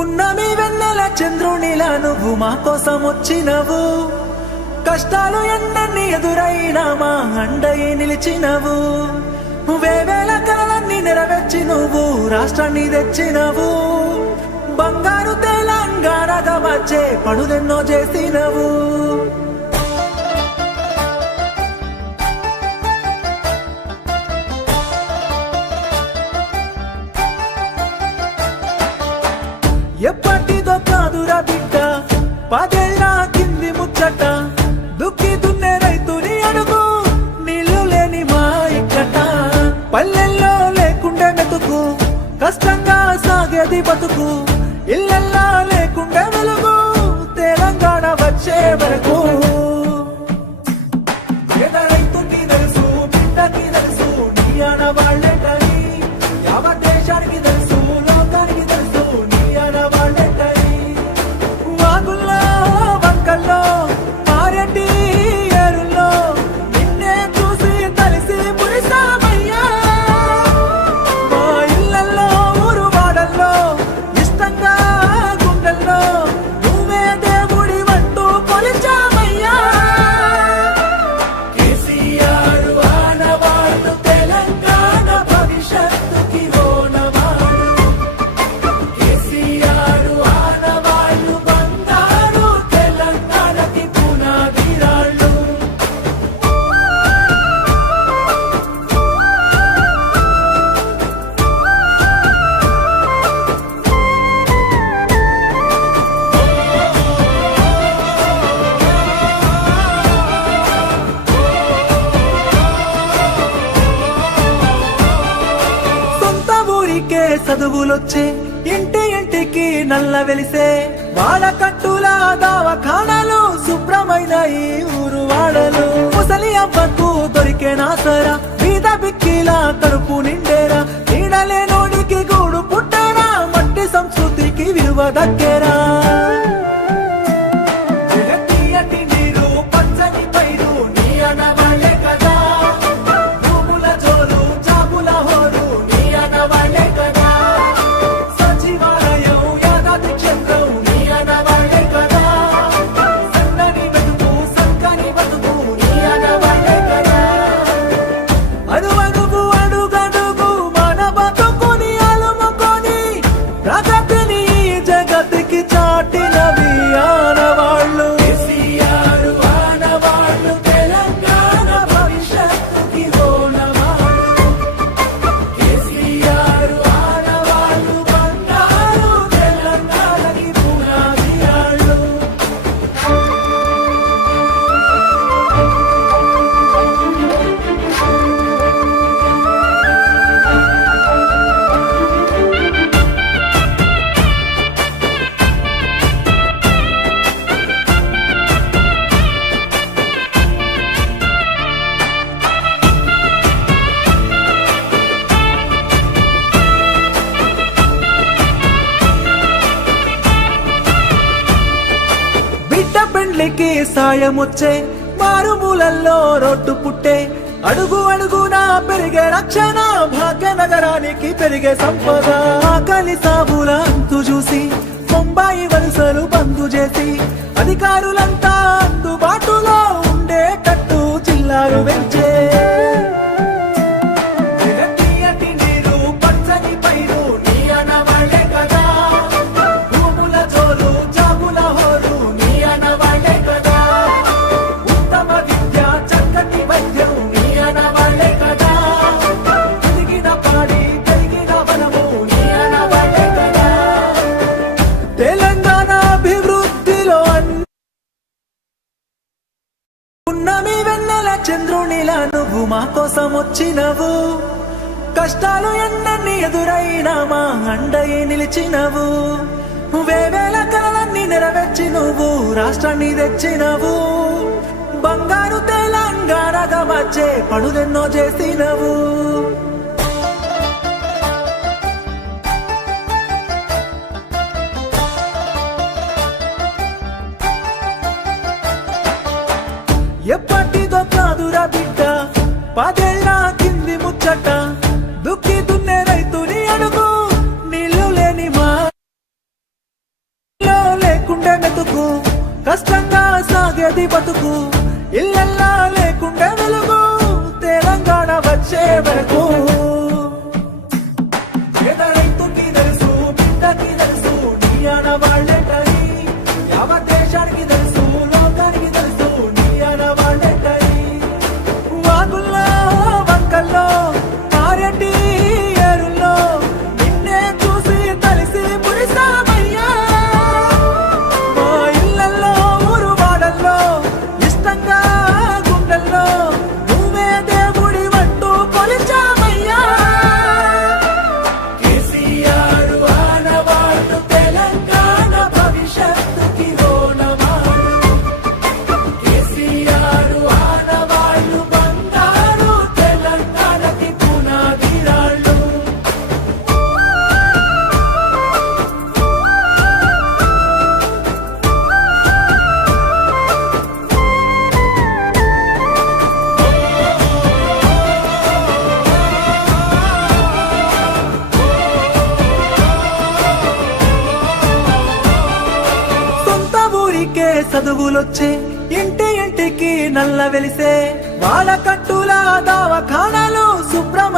పున్నమి వెన్నెల చంద్రునిలా నువ్వు మా కోసం వచ్చినవు. కష్టాలు ఎన్నన్ని ఎదురైనా మా అండయి నిలిచినవు. వేవేల కలలన్నీ నెరవేర్చి నువ్వు రాష్ట్రాన్ని తెచ్చినవు. బంగారు తెలంగాణగా వచ్చే పనులెన్నో చేసినవు. ఎప్పటిదో కాదురా బిడ్డ పదేళ్ళ కింది ముచ్చట. దుక్కి దున్నే రైతుని అడుగు నీళ్లు లేని మా ఇక్కట. పల్లెల్లో లేకుండే మెతుకు కష్టంగా సాగేది బతుకు. ఇళ్ళల్లా లేకుండే వెలుగు తెలంగాణ వచ్చే వరకు. రైతుకి తెలుసు బిడ్డకి తెలుసు నీ ఆడవాళ్ళేటని. యావత్ దేశానికి తెలుసు లోకానికి తెలుసు నీ ఆడవాళ్ళేటని. వాగుల్లో వంకల్లో పారెడ్డి ఏరుల్లో నిన్నే చూసి కలిసి మురిసామయ్యా. మా ఇళ్ళల్లో ఊరు వాడల్లో ఇష్టంగా గుండెల్లో నువ్వే దేవుడి వంటూ కొలిచామయ్యా. కేసీఆర్ ఆనవాళ్ళు తెలంగాణ భవిష్యత్తుకి ఓనవాడు. కేసీఆర్ ఆనవాళ్ళు బంగారు తెలంగాణకి పునాదిరాళ్ళు. సొంత ఊరికే చదువులొచ్చే ఇంటి ఇంటికి నల్ల వెలిసే. వాడకట్టుల దవాఖానాలు శుభ్రమైన ఈ ఊరు వాడలు. ముసలి అవ్వకు దొరికే నాసరా బీద బిక్కిలా కడుపు నిండేరా. నీడలే నోడికి గూడు పుట్టారా మట్టి సంస్కృతికి విలువ దక్కేరా. జగత్తీయటి నీరు పచ్చని పైరు నీ ఆనవాళ్ళే కదా. భూముల జోలు జాబుల హోరు నీ ఆనవాళ్ళే కదా. సచివాలయం యాదాద్రి క్షేత్రం నీ ఆనవాళ్ళే కదా. సన్నని వెతుకు సక్కని బతుకు నీ ఆనవాళ్ళే కదా. అడుగడుగు అడుగడుగు మన బతుకుని అలుముకొని ప్రగతిని జగతికి చాటినవి ఆనవాళ్ళు. కేసీఆర్ ఆనవాళ్ళు తెలంగాణ భవిష్యత్తుకి ఓనవాళ్ళు. కేసీఆర్ ఆనవాళ్ళు బంగారు తెలంగాణకి పునాదిరాళ్ళు. బిడ్డ పెండ్లికి సాయమొచ్చే మారుమూలల్లో రోడ్డు పుట్టే. అడుగు అడుగునా పెరిగే రక్షణ భాగ్యనగరానికి పెరిగే సంపద. ఆకలి సాబుల అంతు చూసి బొంబాయి వలసలు బంద్ చేసి అధికారులంతా అందుబాటులో ఉండేటట్టు జిల్లాలు పెంచే. జగత్తీయటి నీరు పచ్చని పైరు నీ ఆనవాళ్ళే కదా. భూముల జోలు జాబుల హోరు నీ ఆనవాళ్ళే కదా. ఉత్తమ విద్య చక్కటి వైద్యం నీ ఆనవాళ్ళే కదా. ఎదిగిన పాడి పెరిగిన వనము నీ ఆనవాళ్ళే కదా. తెలంగాణ అభివృద్ధిలో పున్నమి వెన్నెల చంద్రునిలా నువ్వు మా కోసం వచ్చినవు. కష్టాలు ఎన్నన్ని ఎదురైనా మా అండయి నిలిచినవు. వేవేల కలలన్నీ నెరవేర్చి నువ్వు రాష్ట్రాన్ని తెచ్చినవు. బంగారు తెలంగాణగా వచ్చే పనులెన్నో చేసినవు. ఎప్పటిదో కాదురా బిడ్డ పదేళ్ళ కింది ముచ్చట. దుక్కి దున్నే రైతుని అడుగు వచ్చే వరకు పేద రైతుకి తెలుసు, బిడ్డకి తెలుసు, నీ ఆడవాళ్ళేంటని. యావత్ దేశానికి తెలుసు, లోకానికి తెలుసు, నీ ఆడవాళ్ళేంటని. వాగుల్లో వంకల్లో పారేటి ఏరుల్లో నిన్నే చూసి కలిసి పురిసామయ్యా. మా ఇళ్ళల్లో ఊరు వాడల్లో ఇష్టంగా గుండెల్లో నువ్వే దేవుడి వంటూ కొలిచామయ్యా. కేసీఆర్ ఆనవాళ్ళు తెలంగాణ భవిష్యత్తుకి ఓనమాడు. కేసీఆర్ ఆనవాళ్ళు బంగారు తెలంగాణకి పునాదిరాళ్ళు. సొంత ఊరికే చదువులొచ్చే, ఇంటి ఇంటికి నల్ల వెలిసే, వాళ్ళ కట్టుల దవాఖానాలు శుభ్రమ